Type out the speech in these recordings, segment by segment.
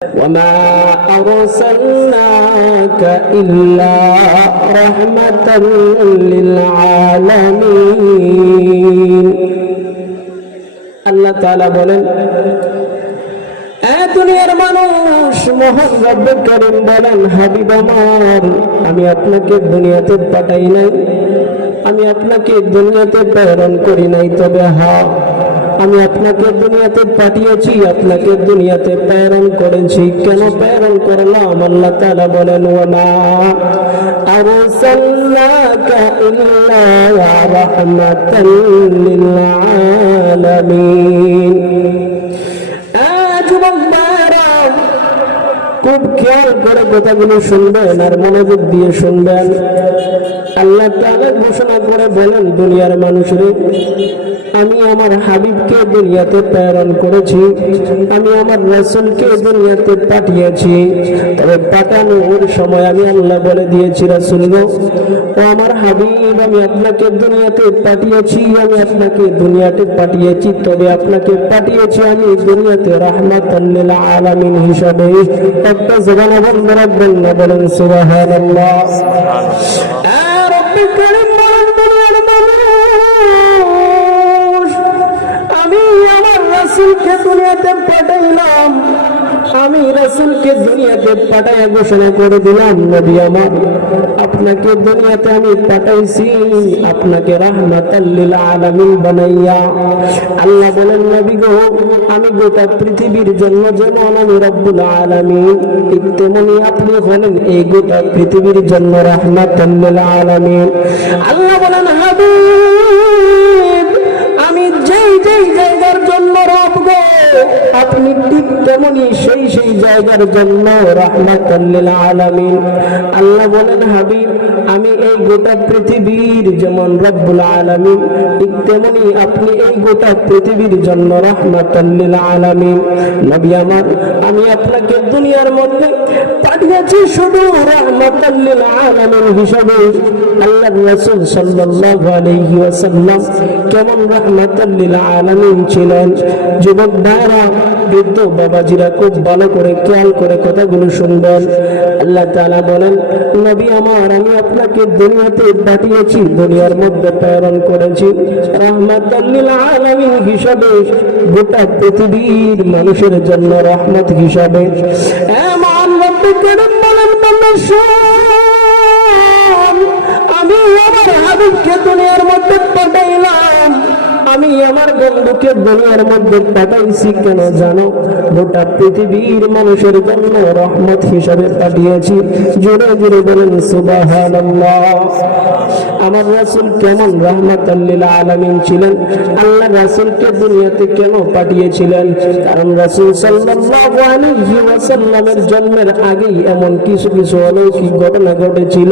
وما أرسلناك إلا رحمة للعالمين আল্লাহ তাআলা বলেন, দুনিয়ার মানুষ, মহান রব্বুল কারীম বলেন, হাবিব আমার, আমি আপনাকে দুনিয়াতে পাঠাই নাই, আমি আপনাকে দুনিয়াতে প্রেরণ করি নাই, তবে হ্যাঁ, আমি আপনাকে দুনিয়াতে পাঠিয়েছি, আপনাকে দুনিয়াতে প্রেরণ করেছি। কেন প্রেরণ করলাম? আল্লাহ তাআলা বলেন, ওয়ামা আরসালনাকা ইল্লা রাহমাতাল লিল আলামিন। খুব খেয়াল করে কথাগুলো শুনবেন আর মনোযোগ দিয়ে শুনবেন। আল্লাহ তাআলা ঘোষণা করে বলেন, দুনিয়ার মানুষরে, আমি আমার হাবিবকে দুনিয়াতে প্রেরণ করেছি, আমি আমার রাসূলকে দুনিয়াতে পাঠিয়েছি। তবে পাঠানোর সময় আমি আল্লাহ বলে দিয়েছি, রাসূল গো, ও আমার হাবিব, আমি আপনাকে দুনিয়াতে পাঠিয়েছি, আমি আপনাকে দুনিয়াতে পাঠিয়েছি, তবে আপনাকে পাঠিয়েছি আমি দুনিয়াতে রাহমাতাল লিল আলামিন হিসাবে। একটা জবান বন্ধ রাখবেন না, বলেন সুবহানাল্লাহ। রব্বুল কারীম বলেন, দুনিয়ার মানুষ, আমি আমার রাসূলকে দুনিয়াতে পাঠাইলাম, আমি রাসূলকে দুনিয়াতে পাঠাইয়া ঘোষণা করে দিলাম, নবী আমার, আপনাকে দুনিয়াতে আমি পাঠাইছি আপনাকে রাহমাতাল লিল আলামিন বানাইয়া। আল্লাহ বলেন, নবী গো, আমি গোটা পৃথিবীর জন্য যেমন আমি রব্বুল আলামিন, ঠিক তেমনি আপনি হলেন এই গোটা পৃথিবীর জন্য রাহমাতাল লিল আলামিন। আল্লাহ বলেন, হাবিব, আমি যেই যেই জায়গার জন্য রব গো, আপনি ঠিক তেমনি সেই সেই জায়গার জন্য রাহমাতাল লিল আলামিন। আল্লাহ বলেন, হাবিব, আমি এই গোটা পৃথিবীর যেমন রব্বুল আলামিন, ঠিক তেমনি আপনি এই গোটা পৃথিবীর জন্য রাহমাতাল লিল আলামিন। নবী আমার, আমি আপনাকে দুনিয়ার মধ্যে পাঠিয়েছি শুধু রাহমাতাল লিল আলামিন হিসাবে। আল্লাহর রাসূল সাল্লাল্লাহু আলাইহি ওয়াসাল্লাম কেমন রাহমাতাল লিল আলামিন ছিলেন? যুবক ভাইরা, বৃদ্ধ বাবাজিরা, খুব ভালো করে খেয়াল করে কথাগুলো শুনবেন। আল্লাহ তাআলা বলেন, নবী আমার, আমি আপনাকে দুনিয়াতে পাঠিয়েছি, দুনিয়ার মধ্যে প্রেরণ করেছি রাহমাতাল লিল আলামিন হিসাবে, গোটা পৃথিবীর মানুষের জন্য রহমত হিসাবে। মহান রব্বুল কারীম বলেন, মানুষ, আমি আমার হাবিবকে দুনিয়ার মধ্যে পাঠাইলাম, আমি আমার বন্ধুকে দুনিয়ার মধ্যে পাঠাইছি। কেন জানো? গোটা পৃথিবীর মানুষের জন্য রহমত হিসাবে পাঠিয়েছি। জোরে জোরে বলেন সুবহানাল্লাহ। আমার রাসূল কেমন রাহমাতাল লিল আলামিন ছিলেন? আল্লাহ রাসূলকে দুনিয়াতে কেন পাঠিয়েছিলেন? কারণ রাসূল সাল্লাল্লাহু আলাইহি ওয়াসাল্লামের জন্মের আগেই এমন কিছু কিছু অলৌকিক ঘটনা ঘটেছিল,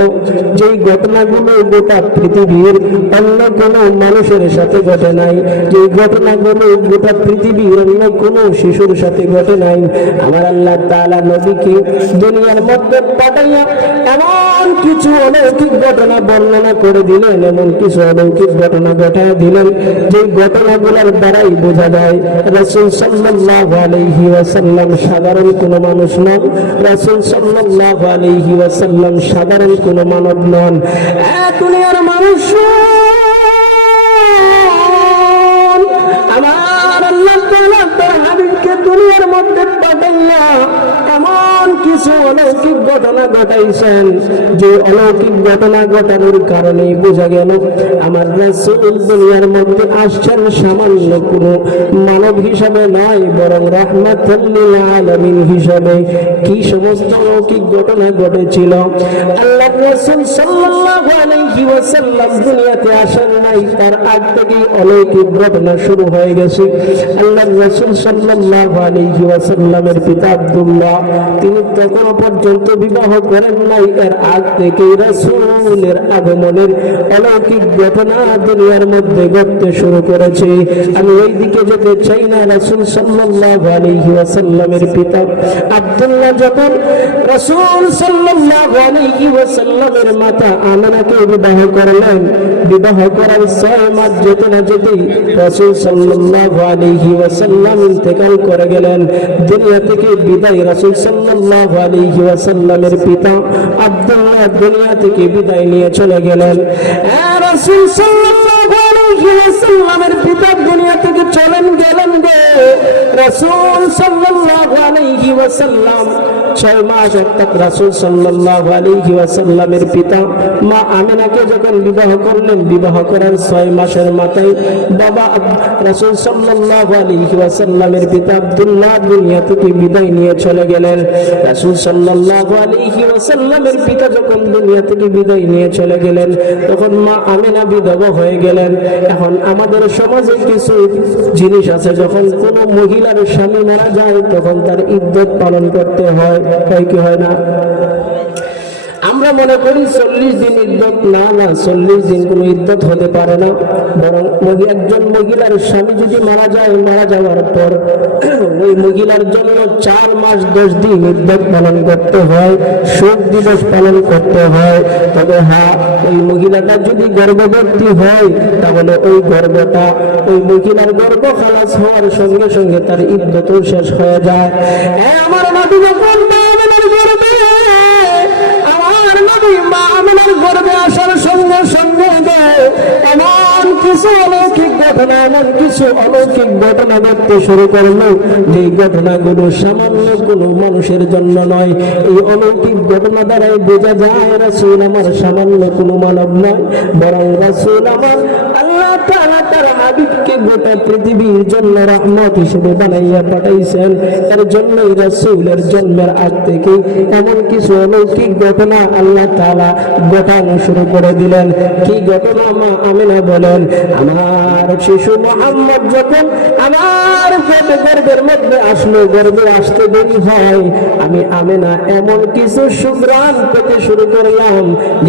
যেই ঘটনাগুলো গোটা পৃথিবীর অন্য কোনো মানুষের সাথে ঘটে নাই, যে ঘটনাগুলো গোটা পৃথিবীর অন্য কোনো শিশুর সাথে ঘটে নাই। আমার আল্লাহ তাআলা নবীকে দুনিয়ার মধ্যে পাঠাইয়া এমন কিছু অলৌকিক ঘটনা বর্ণনা করে দিলেন, এমন কিছু অলৌকিক ঘটনা ঘটায় দিলেন, যে ঘটনাগুলোর দ্বারাই বোঝা যায় রাসূল সাল্লাল্লাহু আলাইহি ওয়াসাল্লাম সাধারণ কোনো মানুষ নন, রাসূল সাল্লাল্লাহু আলাইহি ওয়াসাল্লাম সাধারণ কোনো মানব নন। দুনিয়ার মানুষ, আমার আল্লাহ তাআলা তার হাবিবকে দুনিয়ার মধ্যে পাঠাইয়া এমন কিছু অলৌকিক ঘটনা ঘটাইছেন, যে অলৌকিক ঘটনা ঘটানোর কারণেই বোঝা গেল আমার রাসূল দুনিয়ার মধ্যে আসছেন সামান্য কোনো মানব হিসাবে নয়, বরং রাহমাতাল লিল আলামিন হিসাবে। কি সমস্ত অলৌকিক ঘটনা ঘটেছিল? আল্লাহর রাসূল সাল্লাল্লাহু আলাইহি ওয়াসাল্লাম দুনিয়াতে আসেন নাই, তার আগ থেকেই অলৌকিক ঘটনা শুরু হয়ে গেছে। আল্লাহর রাসূল সাল্লাল্লাহু আলাইহি ওয়াসাল্লামের পিতা আব্দুল্লাহ, তিনি এখনো পর্যন্ত বিবাহ করেন নাই, এর আগ থেকেই রাসূলের আগমনের অলৌকিক ঘটনা দুনিয়ার মধ্যে ঘটতে শুরু করেছে। আমি ওই দিকে যেতে চাই না। রাসূল সাল্লাল্লাহু আলাইহি ওয়াসাল্লামের পিতা আব্দুল্লাহ যখন রাসূল সাল্লাল্লাহু আলাইহি ওয়াসাল্লামের মাতা আমিনাকে বিবাহ করলেন, বিবাহ করার 6 মাস যেতে না যেতেই রাসূল সাল্লাল্লাহু আলাইহি ওয়াসাল্লাম ইন্তেকাল করে গেলেন। দুনিয়া থেকে বিদায় রাসূল সাল্লাল্লাহু আলাইহি ওয়াসাল্লামের পিতা আব্দুল্লাহ দুনিয়া থেকে বিদায় নিয়ে চলে গেলেন। রাসূল সাল্লাল্লাহু আলাইহি ওয়াসাল্লামের পিতা দুনিয়া থেকে চলেন গেলেন গো। রাসূল সাল্লাল্লাহু আলাইহি ওয়াসাল্লাম 6 মাস অর্থাৎ রাসূল সাল্লাল্লাহু আলাইহি ওয়াসাল্লামের পিতা মা আমিনাকে যখন বিবাহ করলেন, বিবাহ করার 6 মাসের মাথায় বাবা রাসূল সাল্লাল্লাহু আলাইহি ওয়াসাল্লামের পিতা আব্দুল্লাহ দুনিয়া থেকে বিদায় নিয়ে চলে গেলেন। রাসূল সাল্লাল্লাহু আলাইহি ওয়াসাল্লামের পিতা যখন দুনিয়া থেকে বিদায় নিয়ে চলে গেলেন, তখন মা আমিনা বিধবা হয়ে গেলেন। এখন আমাদের সমাজে কিছু জিনিস আছে, যখন কোনো মহিলার স্বামী মারা যায় তখন তার ইদ্যত পালন করতে হয়, তাই কি হয় না? আমরা মনে করি 40 দিন ইদ্যত, না না, 40 দিন কোনো ইদ্যত হতে পারে না। বরং একজন মহিলার স্বামী যদি মারা যায়, মারা যাওয়ার পর ওই মহিলার জন্য 4 মাস 10 দিন ইদ্যত পালন করতে হয়, শোক দিবস পালন করতে হয়। তবে হ্যাঁ, ওই মহিলাটা যদি গর্ভবতী হয় তাহলে ওই গর্ভটা, ওই মহিলার গর্ভ খালাস হওয়ার সঙ্গে সঙ্গে তার ইদ্যতও শেষ হয়ে যায়। আমার নবী যখন মা আমিনার গর্ভে আসার সঙ্গে সঙ্গে এমন কিছু অলৌকিক ঘটনা, এমন কিছু অলৌকিক ঘটনা ঘটতে শুরু করলো, যে ঘটনাগুলো সামান্য কোনো মানুষের জন্য নয়। এই অলৌকিক ঘটনা দ্বারাই বোঝা যায় রাসূল আমার সামান্য কোনো মানব নয়, বরং রাসূল আমার আল্লাহ তাআলা তার হাবিবকে গোটা পৃথিবীর জন্য রহমত হিসেবে বানাইয়া পাঠাইছেন। এর জন্যই রাসূলের জন্মের আগ থেকে এমন কিছু অলৌকিক ঘটনা আল্লাহ তাআলা ঘটানো শুরু করে দিলেন। কি ঘটনা? মা আমিনা বলেন, আমার শিশু মুহাম্মদ যখন আমার গর্ভের মধ্যে আসলো, গর্ভে আসতে দেরি হয়, আমি আমিনা এমন কিছু সুঘ্রাণ পেতে শুরু করলাম,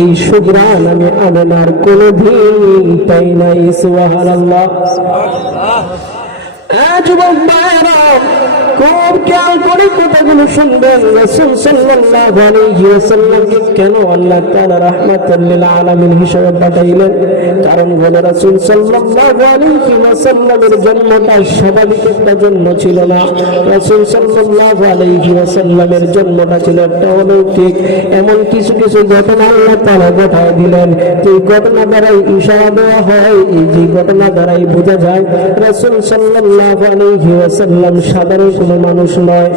এই সুঘ্রাণ আমি আমিনার কোনোদিন পাই নাই। সুবহানাল্লাহ। যুবক ভাইরা, খুব খেয়াল করে কথাগুলো শুনবেন। রাসূল সাল্লাল্লাহু আলাইহি ওয়াসাল্লামকে কেন আল্লাহ তাআলা রাহমাতুল লিল আলামিন হিসেবে পাঠাইলেন? কারণ হলো রাসূল সাল্লাল্লাহু আলাইহি ওয়াসাল্লামের জন্মটা স্বাভাবিক একটা জন্ম ছিল না। রাসূল সাল্লাল্লাহু আলাইহি ওয়াসাল্লামের জন্মটা ছিল একটা অলৌকিক। এমন কিছু কিছু ঘটনা আল্লাহ তাআলা ঘটায় দিলেন, এই ঘটনা দ্বারাই ইশারা দেওয়া হয়, এই যে ঘটনা দ্বারাই বোঝা যায় রাসূল সাল্লাল্লাহু আলাইহি ওয়াসাল্লাম সাধারণ কোনো মানুষ নয়।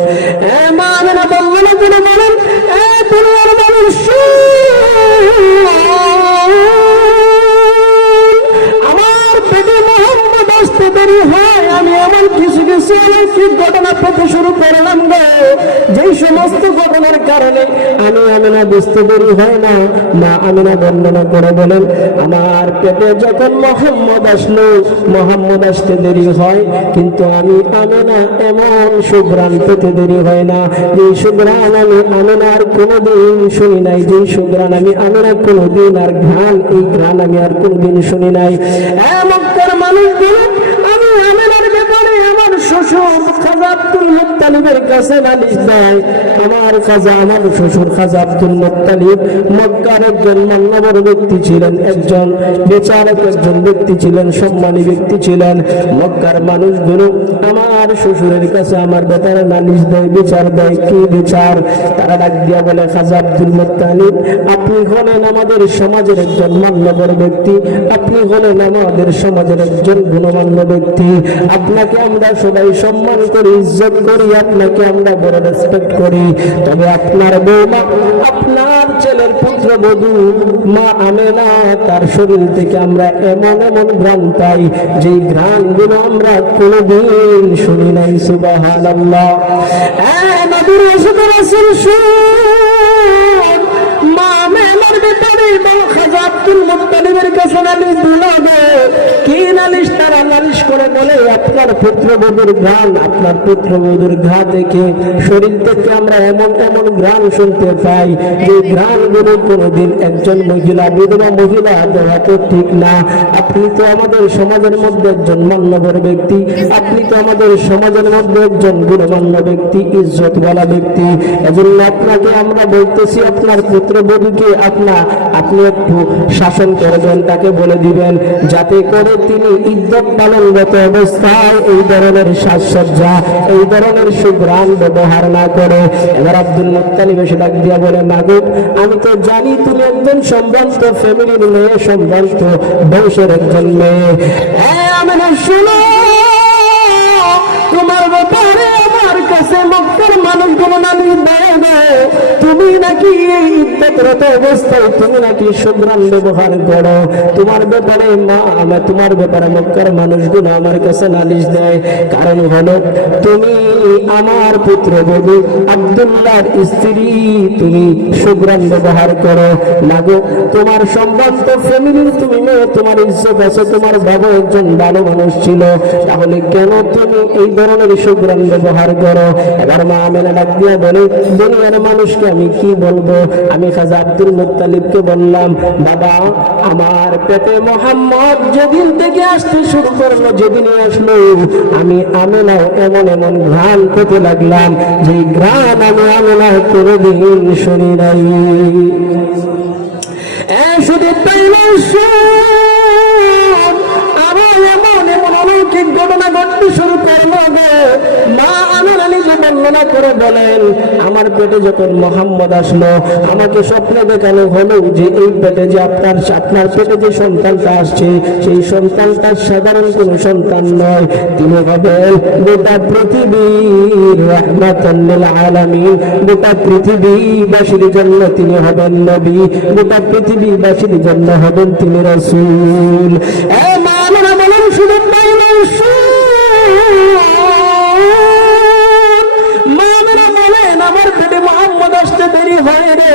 মা আমিনা বললেন, বলেন দুনিয়ার মানুষ, আমার পেটে মুহাম্মদ আসতে দেরি হয়, আমি এমন কিছু কিছু অলৌকিক ঘটনা পেতে শুরু করলাম গো, যেই সমস্ত ঘটনার কারণে আমি আমিনা বুঝতে দেরি হয় না। মা আমিনা বর্ণনা করে বলেন, আমার পেটে যখন মুহাম্মদ আসলো, মুহাম্মদ আসতে দেরি হয়, কিন্তু আমি আমিনা এমন সুঘ্রাণ পেতে দেরি হয় না, যে সুঘ্রাণ আমি আমিনার কোনোদিন শুনি নাই, যে সুঘ্রাণ আমি আমিনা কোনোদিন, আর ঘ্রাণ, এই ঘ্রাণ আমি আর কোনোদিন শুনি নাই। মক্কার মানুষগুলো আমি আমিনার ব্যাপারে আমার শ্বশুর খাজা আব্দুল মুত্তালিবের কাছে নালিশ দেয়। আমার খাজা, আমার শ্বশুর খাজা আব্দুল মুত্তালিব মক্কার একজন মান্যবর ব্যক্তি ছিলেন, একজন বিচারক, একজন ব্যক্তি ছিলেন, সম্মানী ব্যক্তি ছিলেন। মক্কার মানুষগুলো আমার শ্বশুরের কাছে আমার ব্যাপারে নালিশ দেয়, বিচার দেয়। কি বিচার? তারা ডাক দিয়া বলে, খাজা আব্দুল মুত্তালিব, আপনি হলেন আমাদের সমাজের একজন মান্যবর ব্যক্তি, আপনি হলেন আমাদের সমাজের একজন গুণমান্য ব্যক্তি, আপনাকে আমরা সবাই সম্মান করি, ইজ্জত করি, আপনাকে আমরা বড় রেসপেক্ট করি। তবে আপনার বৌমা, আপনার ছেলের পুত্রবধূ মা আমিনা, তার শরীর থেকে আমরা এমন এমন ঘ্রাণ পাই, যে ঘ্রাণগুলো আমরা কোনোদিন শুনি নাই। সুবহানাল্লাহ। নবীর রাসূল মা আমিনার ব্যাপারে খাজা আব্দুল মুত্তালিবের কাছে নালিশ দিল গে। কি নালিশ? তারা নালিশ করে বলে আপনার পুত্রবধূর ঘ্রাণ, আপনার পুত্রবধূর ঘা থেকে, শরীর থেকে আমরা এমন এমন ঘ্রাণ শুনতে পাই যে ঘ্রাণগুলো কোনোদিন একজন মহিলা, বিধবা মহিলা দেওয়া তো ঠিক না। আপনি তো আমাদের সমাজের মধ্যে একজন মান্যবর ব্যক্তি, আপনি তো আমাদের সমাজের মধ্যে একজন গুণমান্য ব্যক্তি, ইজ্জতওয়ালা ব্যক্তি। এজন্য আপনাকে আমরা বলতেছি আপনার পুত্রবধূকে আপনি একটু শাসন করবেন, তাকে বলে দিবেন যাতে করে তিনি ইজ্জত পালনগত অবস্থায় এই ধরনের সাজসজ্জা, এই ধরনের সুঘ্রাণ ব্যবহার না করে। এবার আব্দুল মুত্তালিব এসে ডাক দিয়া বলে, মাগো আমি তো জানি তুমি একজন সম্ভ্রান্ত ফ্যামিলির মেয়ে, সম্ভ্রান্ত বংশের একজন মেয়ে। আমি না শুনো, তোমার ব্যাপারে আমার কাছে মক্কার মানুষগুলো নালিশ দেয় না। তুমি নাকি এই ইজ্জতরত অবস্থায় তুমি নাকি সুঘ্রাণ ব্যবহার করো। তোমার ব্যাপারে তোমার ব্যাপারে মক্কার মানুষগুলো আমার কাছে নালিশ দেয়। কারণ হলো তুমি আমার পুত্রবধূ আব্দুল্লাহর স্ত্রী, তুমি সুঘ্রাণ ব্যবহার করো। মাগো তোমার সম্ভ্রান্ত ফ্যামিলির তুমি মেয়ে, তোমার ইজ্জত আছে, তোমার বাবা একজন ভালো মানুষ ছিল, তাহলে কেন তুমি এই ধরনের সুঘ্রাণ ব্যবহার করো? এবার মা আমেনা ডাক দিয়া বলে, দুনিয়ার মানুষকে আমি কি বলবো? আমি খাজা আব্দুল মুত্তালিবকে বললাম, বাবা আমার পেটে মোহাম্মদ যেদিন থেকে আসতে শুরু করলো, যেদিনই আসলো আমি আমেনাও এমন এমন ঘ্রাণ পেতে লাগলাম যে ঘ্রাণ আমি আমেনা কোনোদিন শুনি নাই। শুধু তাই না, আমার এমন এমন অলৌকিক ঘটনা ঘটতে শুরু করলো। মা আমেনা নিজে বর্ণনা করে বলেন, আমার পেটে যখন মোহাম্মদ আসলো, আমাকে স্বপ্নে দেখানো হলো যে এই পেটে যে আপনার পেটে যে সন্তানটা আসছে, সেই সন্তানটা সাধারণ কোনো সন্তান নয়, তিনি হবেন গোটা পৃথিবীর রাহমাতুল লিল আলামিন। গোটা পৃথিবীবাসীর জন্য তিনি হবেন নবী, গোটা পৃথিবীবাসীর জন্য হবেন তিনি রাসূল। মা আমেনা বলেন, শুধু তাই না, আমার পেটে মোহাম্মদ আসতে দেরি হয় রে,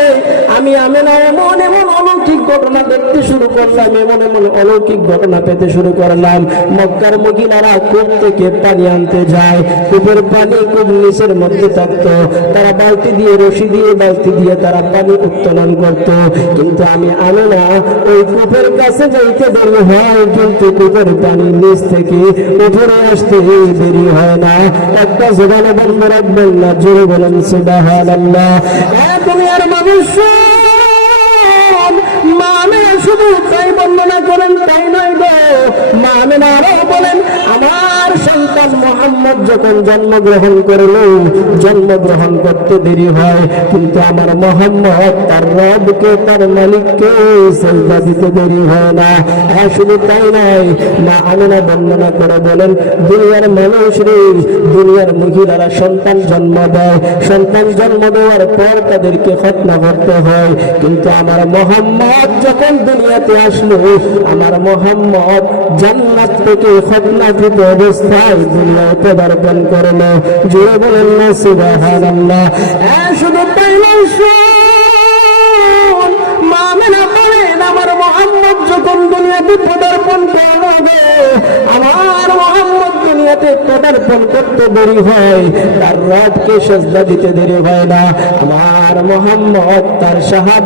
আমি আমেনা এমন এমন অলৌকিক ঘটনা দেখতে শুরু করলাম, এমন এমন অলৌকিক ঘটনা পেতে শুরু করলাম। মক্কার মহিলারা কূপ থেকে পানি আনতে যায়, কূপের পানি খুব নিচের মধ্যে থাকতো, তারা বালতি দিয়ে, রশি দিয়ে, বালতি দিয়ে তারা পানি উত্তোলন করত। কিন্তু আমি আমেনা ওই কূপের কাছে যাইতে দেরি হয়, কিন্তু কূপের পানি নিচ থেকে উপরে আসতে দেরি হয় না। একটা জবানে বন্ধ রাখবেন না, জোরে বলেন সুবহানাল্লাহ। তুমি আর মানুষ, মা আমেনা শুধু তাই বর্ণনা করেন তাই নয় গো, মা আমেনা আরো বলেন, আমার সন্তান মোহাম্মদ যখন জন্মগ্রহণ করলো, জন্মগ্রহণ করতে দেরি হয়, কিন্তু আমার মোহাম্মদ তার রবকে, তার মালিককে সিজদা দিতে দেরি হয় না। শুধু তাই নয়, মা আমেনা বর্ণনা করে বলেন, দুনিয়ার মানুষ রে, দুনিয়ার মহিলারা সন্তান জন্ম দেয়, সন্তান জন্ম দেওয়ার পর তাদেরকে খতনা করতে হয়, কিন্তু আমার মোহাম্মদ যখন দুনিয়াতে আসলো, আমার মোহাম্মদ জান্নাত থেকে খতনাকৃত অবস্থায় দুনিয়ায় পদার্পণ করলো। জোরে বলেন না সুবহানাল্লাহ। শুধু তাই নয়, মা আমেনা বলেন, আমার মোহাম্মদ যখন দুনিয়াতে পদার্পণ করলো, আমার মোহাম্মদ দুনিয়াতে পদার্পণ করতে দেরি হয়, তার রবকে সিজদা দিতে দেরি হয় না। আমার মোহাম্মদ তার শাহাদাত